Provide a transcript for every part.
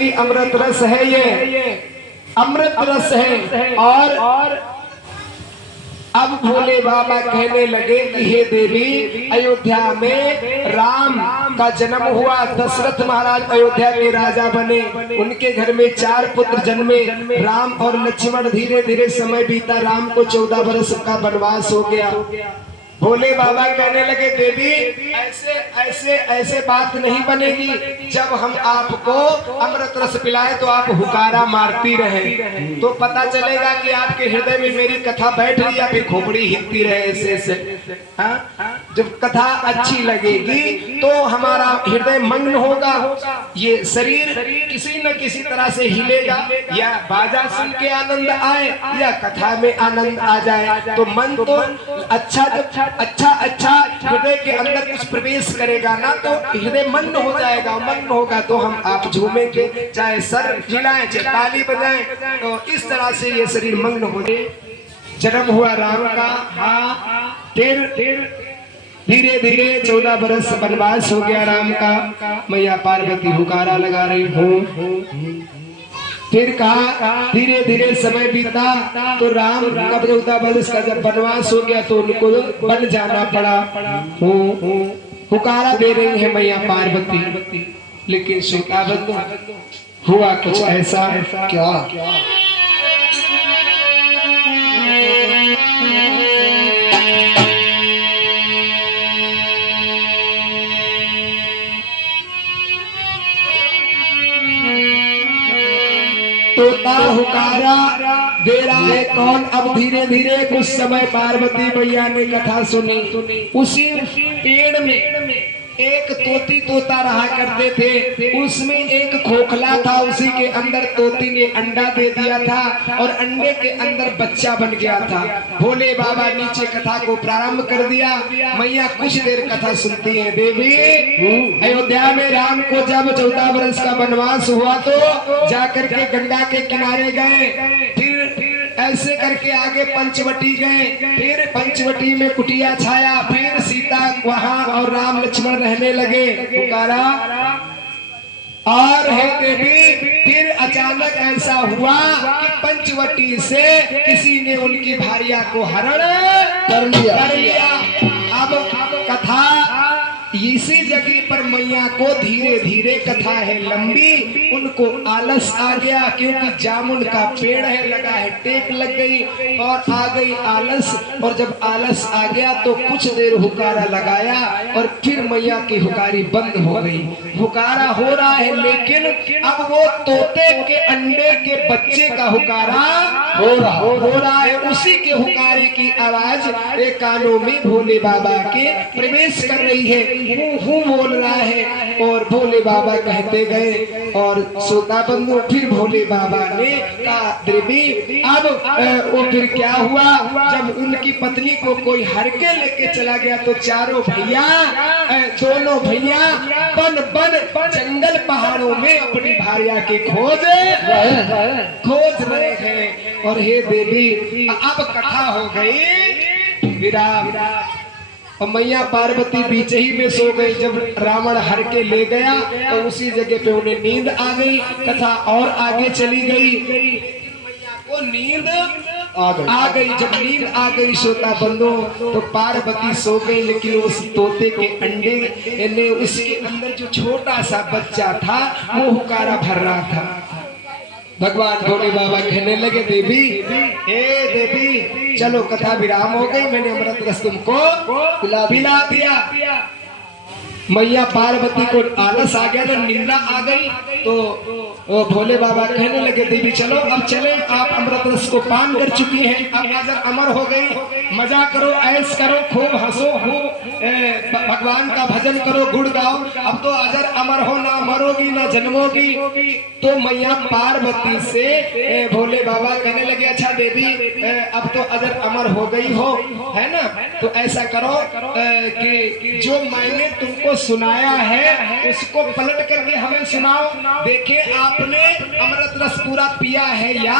देवी अमृत रस है, ये अमृत रस है। और अब भोले बाबा कहने लगे कि हे देवी, अयोध्या में राम का जन्म हुआ, दशरथ महाराज अयोध्या के राजा बने, उनके घर में 4 पुत्र जन्मे, राम और लक्ष्मण। धीरे धीरे समय बीता, राम को 14 वर्ष का वनवास हो गया। भोले बाबा कहने लगे देवी ऐसे ऐसे ऐसे बात नहीं बनेगी, जब हम आपको अमृत रस पिलाए तो आप हुकारा मारती रहे तो पता चलेगा कि आपके हृदय में मेरी कथा बैठ रही या फिर खोपड़ी हिलती रहे ऐसे ऐसे। हाँ, जब कथा अच्छी लगेगी तो हमारा हृदय मग्न होगा, ये शरीर किसी न किसी तरह से हिलेगा, या बाजा सुन के आनंद आए या कथा में आनंद आ जाए, तो मन तो अच्छा अच्छा हृदय के अंदर कुछ प्रवेश करेगा ना, तो हृदय मग्न हो जाएगा। मग्न होगा तो हम आप झूमेंगे, चाहे सर हिलाएं चाहे ताली बजाएं, तो इस तरह से ये शरीर मग्न हो जाए। जन्म हुआ राम का, हाँ, फिर धीरे धीरे 14 बरस वनवास हो गया राम का। मैया पार्वती हुकारा लगा रही हूँ। फिर कहा धीरे धीरे समय बीता तो राम का 14 वर्ष का जब वनवास हो गया तो उनको बन जाना पड़ा। हुकारा दे रही है मैया पार्वती, लेकिन श्रोता बंधु हुआ कुछ ऐसा। क्या तोता हुकारा दे रहा है कौन? अब धीरे धीरे कुछ समय पार्वती मैया ने कथा सुनी। उसी पेड़ में एक तोती तोता रहा करते थे, उसमें एक खोखला था, उसी के अंदर तोती ने अंडा दे दिया था और अंडे के अंदर बच्चा बन गया था। भोले बाबा नीचे कथा को प्रारंभ कर दिया। मैया कुछ देर कथा सुनती है। देवी अयोध्या में राम को जब 14 वर्ष का वनवास हुआ तो जाकर के गंगा के किनारे गए, फिर ऐसे करके आगे पंचवटी गए, फिर पंचवटी में कुटिया छाया, फिर सीता वहां और राम लक्ष्मण रहने लगे। पुकारा और है देवी, फिर अचानक ऐसा हुआ कि पंचवटी से किसी ने उनकी भार्या को हरण कर लिया। अब कथा इसी जगह पर मैया को धीरे धीरे कथा है लंबी, उनको आलस आ गया, क्योंकि जामुन का पेड़ है लगा है, टेक लग गई और आ गई आलस। और जब आलस आ गया तो कुछ देर हुकारा लगाया और फिर मैया की हुकारी बंद हो गई। हुकारा हो रहा है लेकिन अब वो तोते के अंडे के बच्चे का हुकारा हो रहा है। उसी के हुकारे की आवाज एक कानों में भोले बाबा के प्रवेश कर रही है। हूँ बोल रहा है और भोले बाबा कहते गए। और श्रोता बंधु फिर भोले बाबा ने कहा देवी अब वो फिर क्या हुआ, जब उनकी पत्नी को कोई हर के लेके चला गया तो चारों भैया, दोनों भैया बन जंगल पहाड़ों में अपनी भार्या की खोज रहे हैं। और हे देवी अब कथा हो गई विराम, और मैया पार्वती बीच ही में सो गई। जब रावण हर के ले गया तो उसी जगह पे उन्हें नींद आ गई। कथा और आगे चली गई, मैया को नींद आ गई। जब नींद आ गई श्रोता बंधु तो पार्वती सो गई, लेकिन उस तोते के अंडे ने उसके अंदर जो छोटा सा बच्चा था वो हुकारा भर रहा था। भगवान भोले बाबा कहने लगे देवी हे देवी चलो कथा विराम हो गई, मैंने अमृत रस तुमको पिला दिया। मैया पार्वती को आलस आ गया, तो निंदा आ गई, तो भोले बाबा कहने लगे देवी चलो अब चले, आप अमृत रस को पान कर चुकी हैं, अब अजर अमर हो गई, मजा करो, ऐश करो, खूब हंसो, भगवान का भजन करो, गुण गाओ, अब तो अजर अमर हो, ना मरोगी ना जन्मोगी। तो मैया पार्वती से भोले बाबा कहने लगे अच्छा देवी अब तो अजर अमर हो गई हो, है ना, तो ऐसा करो कि जो मैंने तुमको सुनाया है उसको पलट करके हमें सुनाओ। देखे आपने अमृत रस पूरा पिया है या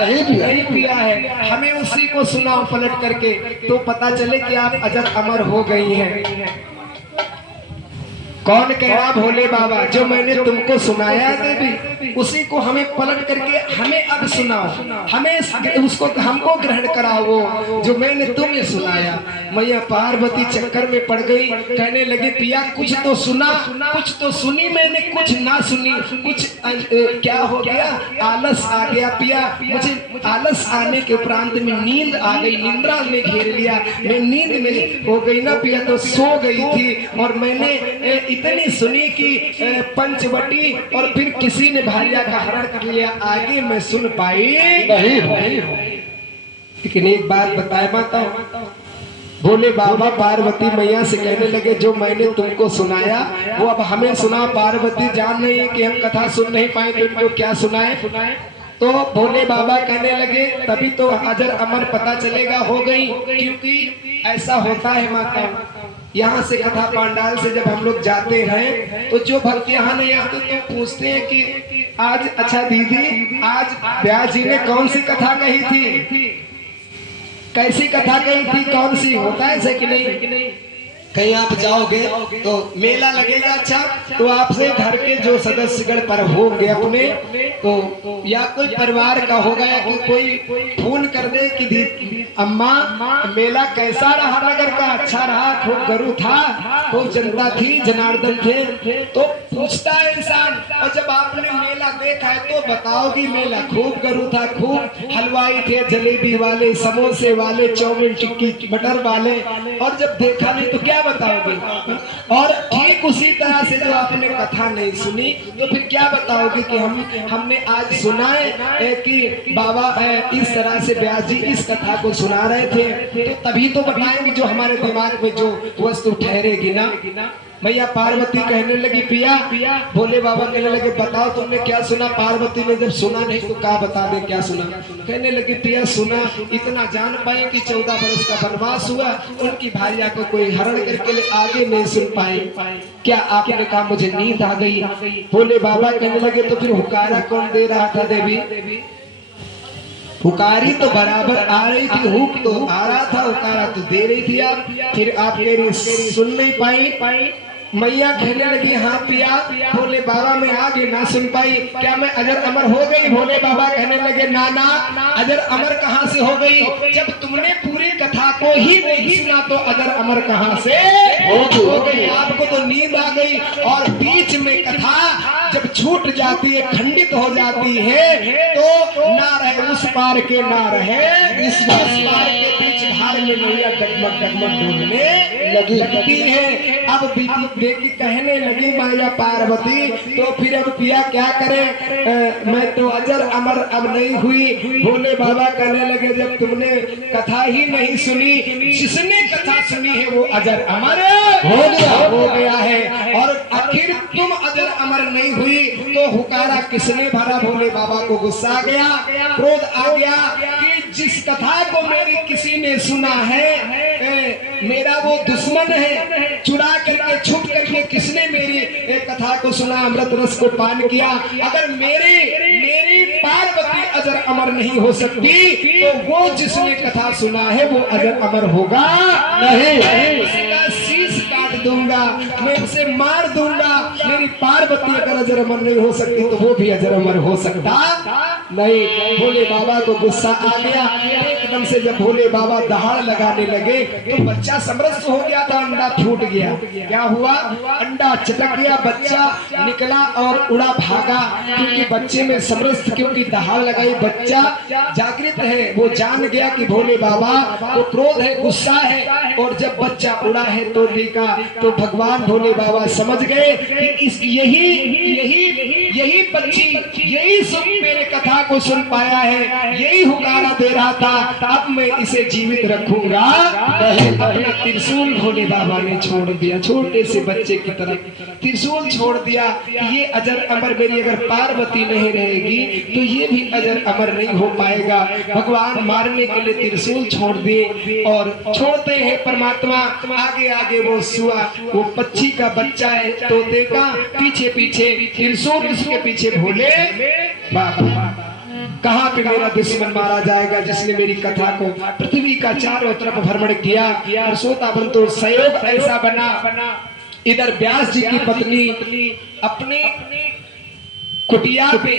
नहीं पिया है, हमें उसी को सुनाओ पलट करके, तो पता चले कि आप अजर अमर हो गई हैं। कौन कह रहा भोले बाबा? जो मैंने तुमको सुनाया देवी, उसी को हमें पलट करके हमें अब सुनाओ, हमें उसको हमको ग्रहण कराओ, वो जो मैंने तुम्हें सुनाया। मैया पार्वती चक्कर में पड़ गई, कहने लगी पिया कुछ तो सुना, कुछ तो सुनी मैंने, कुछ ना सुनी, कुछ क्या हो गया, आलस आ गया पिया, मुझे आलस आने के उपरांत में नींद आ गई, निंद्रा ने घेर लिया, मैं नींद में हो गई ना पिया, तो सो गई थी। और मैंने इतनी सुनी कि पंचवटी और फिर किसी ने भारिया का हरण कर लिया, आगे मैं सुन पाई नहीं। लेकिन एक बात बताए माता, भोले बाबा पार्वती मैया से कहने लगे जो मैंने तुमको सुनाया वो अब हमें सुना। पार्वती जान रही है कि हम कथा सुन नहीं पाए तो इनको क्या सुनाए। तो भोले बाबा कहने लगे तभी तो अजर अमर पता चलेगा, हो गई, क्योंकि ऐसा होता है माता, यहाँ से कथा पांडाल से जब हम लोग जाते हैं तो जो भक्त यहाँ नहीं आते तो पूछते हैं कि आज अच्छा दीदी आज व्यास जी ने कौन सी कथा कही थी, कैसी कथा कही थी, कौन सी, होता है ऐसे कि नहीं? कहीं आप जाओगे तो मेला लगेगा, अच्छा तो आपसे घर के जो सदस्यगण पर होंगे अपने, तो या कोई परिवार का होगा या कोई फोन कर दे कि अम्मा मेला कैसा रहा, नगर का अच्छा रहा, खूब गरु था, खूब जनता थी, जनार्दन थे, तो पूछता है इंसान। और जब आपने मेला देखा है तो बताओगी मेला खूब गरु था, खूब हलवाई थे, जलेबी वाले, समोसे वाले, चाउमीन टिक्की मटर वाले, और जब देखा नहीं तो क्या बताओगे? और ठीक उसी तरह से जो आपने कथा नहीं सुनी तो फिर क्या बताओगे कि हमने आज सुना है कि बाबा इस तरह से व्यास जी इस कथा को सुना रहे थे, तो तभी तो बताएंगे जो हमारे दिमाग में जो वस्तु ठहरेगी ना। मैया पार्वती कहने लगी पिया, भोले बाबा कहने लगे बताओ तुमने क्या सुना। पार्वती ने जब सुना नहीं तो क्या बता दे क्या सुना। कहने लगी पिया सुना, इतना जान पाए कि 14 वर्ष का वनवास हुआ, उनकी भारिया को कोई हरण करके ले आगे नहीं सुन पाए। क्या आपने कहा मुझे नींद आ गई। भोले बाबा कहने लगे तो फिर हुकारा कौन दे रहा था देवी? हुकारी तो बराबर आ रही थी, हुक तो आ रहा था, हुकारा तो दे रही थी आप, फिर आप मेरी सुन नहीं पाई। मैया कहने लगी हाँ पिया, भोले बाबा मैं आगे ना सुन पाई, क्या मैं अजर अमर हो गई? भोले बाबा कहने लगे ना ना, अजर अमर कहाँ से हो गई? जब तुमने पूरी कथा को ही नहीं सुना तो अजर अमर कहाँ से हो गई? आपको तो नींद आ गई, और बीच में कथा जब छूट जाती है, खंडित हो जाती है, तो ना रहे उस पार के ना रहे इस पार के बीच धार में नैया डगमग डगमग डूबने लगती है। अब बेटी कहने लगी माया पार्वती तो फिर अब पिया क्या करे, मैं तो अजर अमर अब नहीं हुई। भोले बाबा कहने लगे जब तुमने कथा ही नहीं सुनी, जिसने कथा सुनी है वो अजर अमर हो गया है, और आखिर तुम अजर अमर नहीं हुई तो हुकारा किसने भरा? भोले बाबा को गुस्सा आ गया, क्रोध आ गया कि जिस कथा को मेरी किसी ने सुना है मेरा वो दुश्मन है, चुरा करके छुप करके किसने मेरी कथा को सुना, अमृत रस को पान किया। अगर मेरी पार्वती अजर अमर नहीं हो सकती तो वो जिसने कथा सुना है वो अजर अमर होगा नहीं। उसका शीश काट दूंगा, मैं उसे मार दूंगा। मेरी पार्वती अगर अजर अमर नहीं हो सकती तो वो भी अजर अमर हो सकता नहीं। भोले बाबा को गुस्सा आ गया, एकदम से जब भोले बाबा दहाड़ लगाने लगे तो बच्चा समरस हो गया था, अंडा फूट गया। क्या हुआ? अंडा चटक गया, बच्चा निकला और उड़ा भागा, क्योंकि बच्चे में समरस, क्योंकि दहाड़ लगाई, बच्चा जागृत है, वो जान गया कि भोले बाबा को क्रोध है, गुस्सा है। और जब बच्चा उड़ा है तो देखा तो भगवान भोले बाबा समझ गए कि इस यही पक्षी यही सुन मेरे कथा को सुन पाया है, यही हुकारा दे रहा था, अब मैं इसे जीवित रखूंगा। अपना त्रिशूल भोले बाबा ने छोड़ दिया, छोटे से बच्चे की तरह त्रिशूल छोड़ दिया कि ये अजर अमर, मेरी अगर पार्वती नहीं रहेगी तो ये भी अजर अमर नहीं हो पाएगा। भगवान मारने के लिए त्रिशूल छोड़ दिए, और छोड़ते हैं परमात्मा आगे आगे वो सुआ, वो पक्षी का बच्चा है, तोते का, पीछे पीछे त्रिशूल, उसके पीछे भोले बाबा। कहाँ पे मेरा दुश्मन मारा जाएगा जिसने मेरी कथा को पृथ्वी का चारों तरफ भ्रमण किया। और सोता परंतु संयोग ऐसा बना इधर व्यास जी की पत्नी अपने कुटिया पे